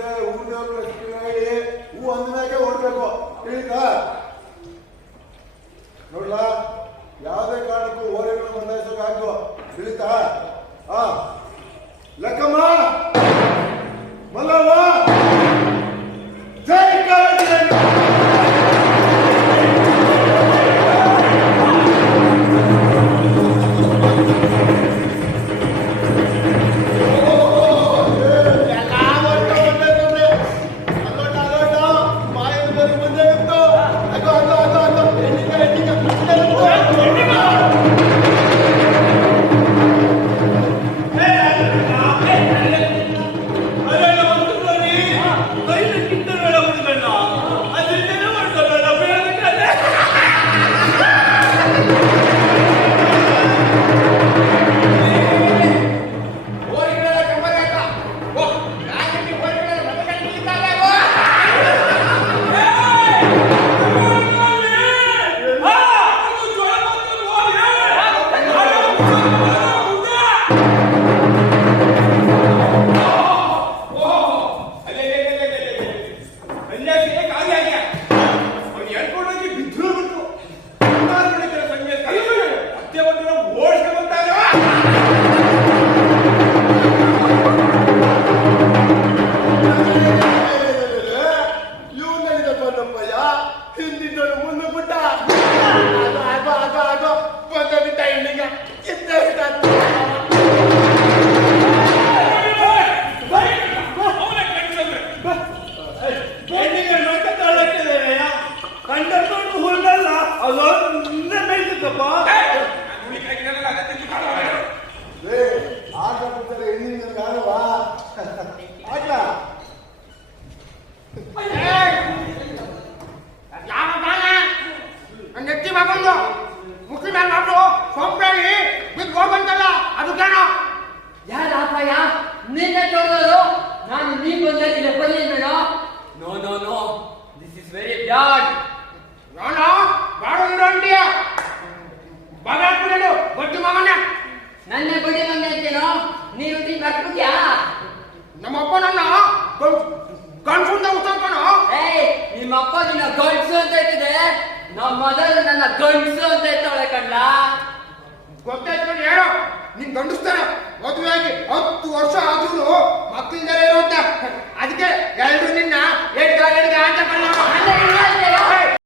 ಲಕ್ಷ್ಮೀನಾರಾಯಣ ಹೂವಿನ ಲಕ್ಷ್ಮೀನಾರಾಯಣ ಹೂ ಅಂದನಾಗೆ ಹೊರಬೇಕು ತಿಳಿತಾ? ನೋಡ್ಲ? ಯಾವುದೇ ಕಾರಣಕ್ಕೂ ಓರೆಗಳನ್ನು ಬದಲಾಯಿಸೋಕಾಗೋ ತಿಳಿತಾ? ಹಾ ಲಕ್ಕಮ್ಮ! ಮಲ್ಲವ್ವ! ಜೈ ಕಾರಣ ಮಗಂದು ಮುಖಿ ಮೇಲೆ ಮಾಡ್ರು ಸೊಂಪೇಳಿ ಬಿದ್ದು ಹೋಗ್ಬಂತಲ್ಲ ಅದು ಯಾರ ಯಾರಪ್ಪಯ್ಯ ನಿನ್ನೆ ತೊಳೆದವರು ನಾನು ನೀ ಬಂದಿಲ್ಲ ಬಂದಿದ್ದೇನೋ no no no this is very bad ನಾನು ಬಾಡಂದ್ರ ಅಂಡಿಯ ಬಗಾಡ್ಬಿಡಲು ಬಡ್ಡಿ ಮಗನ. ನನ್ನ ಬಡಿ ಮಗನ ಅಂತೇನೋ? ನೀನು ನೀ ಬರ್ಬಿಟ್ಯಾ? ನಮ್ಮಪ್ಪ ನನ್ನ ಗಂಡ್ಸುಂದ ಉತ್ಕೊಂಡ್ಕಣೋ ಏಯ್ ನಿಮ್ಮ ಅಪ್ಪ ನಿನ್ನ ಗಂಡ್ಸು ಅಂತ ಇಟ್ಟಿದೆ ನಮ್ಮ ಮೊದಲು ನನ್ನ ಗಂಡಸು ಅಂತ ಇತ್ತವಳೆ ಕಣ್ಣ